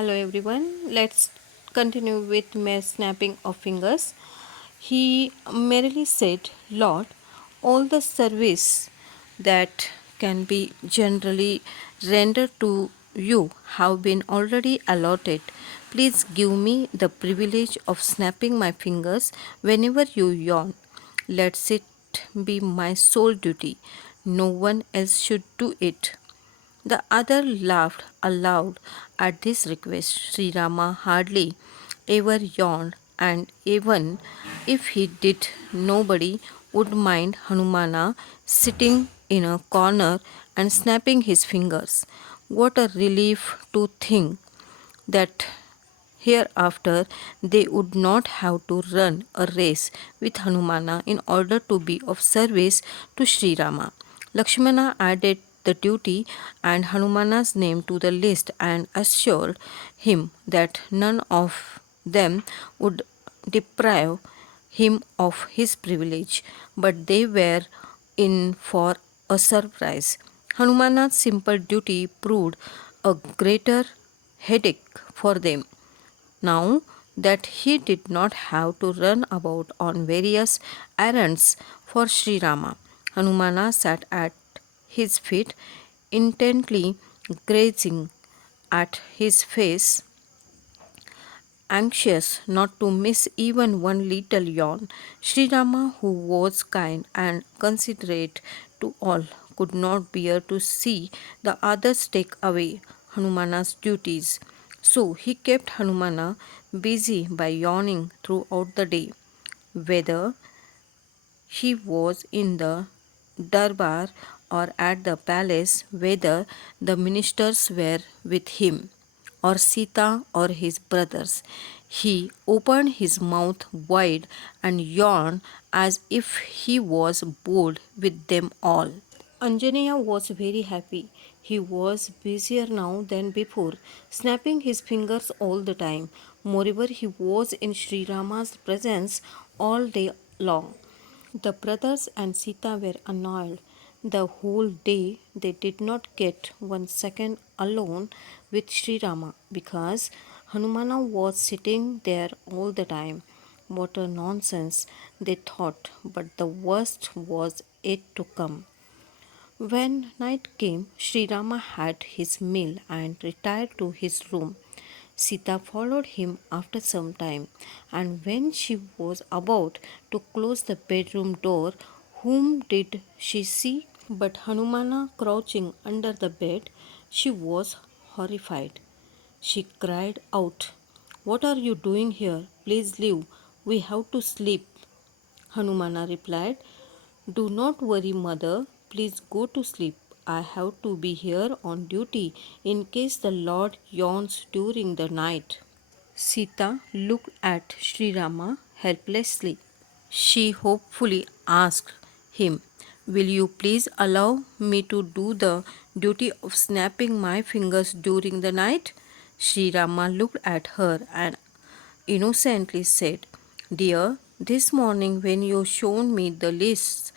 Hello everyone. Let's continue with mere snapping of fingers. He merely said, Lord, all the service that can be generally rendered to you have been already allotted. Please give me the privilege of snapping my fingers whenever you yawn. Let it be my sole duty. No one else should do it. The other laughed aloud at this request. Sri Rama hardly ever yawned, and even if he did, nobody would mind Hanumana sitting in a corner and snapping his fingers. What a relief to think that hereafter they would not have to run a race with Hanumana in order to be of service to Sri Rama. Lakshmana added the duty and Hanumana's name to the list and assured him that none of them would deprive him of his privilege, but they were in for a surprise. Hanumana's simple duty proved a greater headache for them. Now that he did not have to run about on various errands for Sri Rama, Hanumana sat at his feet, intently gazing at his face, anxious not to miss even one little yawn. Sri Rama, who was kind and considerate to all, could not bear to see the others take away Hanumana's duties. So he kept Hanumana busy by yawning throughout the day. Whether he was in the darbar or at the palace, whether the ministers were with him, or Sita or his brothers. He opened his mouth wide and yawned as if he was bored with them all. Anjaneya was very happy. He was busier now than before, snapping his fingers all the time. Moreover, he was in Sri Rama's presence all day long. The brothers and Sita were annoyed. The whole day they did not get 1 second alone with Sri Rama because Hanumana was sitting there all the time. What a nonsense, they thought, but the worst was yet to come. When night came, Sri Rama had his meal and retired to his room. Sita followed him after some time, and when she was about to close the bedroom door, whom did she see but Hanumana crouching under the bed? She was horrified. She cried out, What are you doing here? Please leave. We have to sleep. Hanumana replied, Do not worry, mother. Please go to sleep. I have to be here on duty in case the Lord yawns during the night. Sita looked at Sri Rama helplessly. She hopefully asked him, Will you please allow me to do the duty of snapping my fingers during the night? Sri Rama looked at her and innocently said, Dear, this morning when you shown me the lists,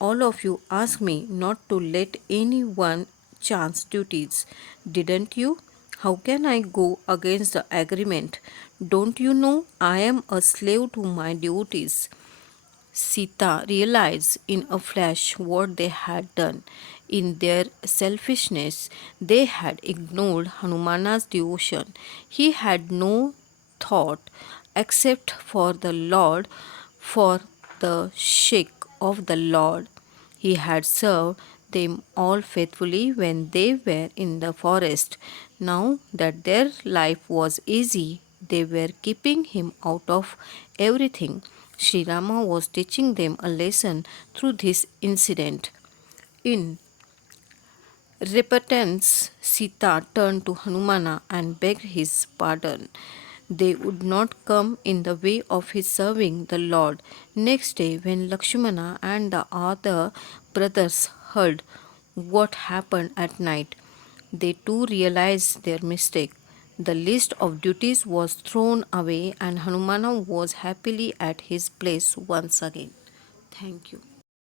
all of you asked me not to let anyone chance duties, didn't you? How can I go against the agreement? Don't you know I am a slave to my duties? Sita realized in a flash what they had done. In their selfishness, they had ignored Hanumana's devotion. He had no thought except for the Lord, for the sake of the Lord. He had served them all faithfully when they were in the forest. Now that their life was easy, they were keeping him out of everything. Sri Rama was teaching them a lesson through this incident. In repentance, Sita turned to Hanumana and begged his pardon. They would not come in the way of his serving the Lord. Next day, when Lakshmana and the other brothers heard what happened at night, they too realized their mistake. The list of duties was thrown away, and Hanumana was happily at his place once again. Thank you.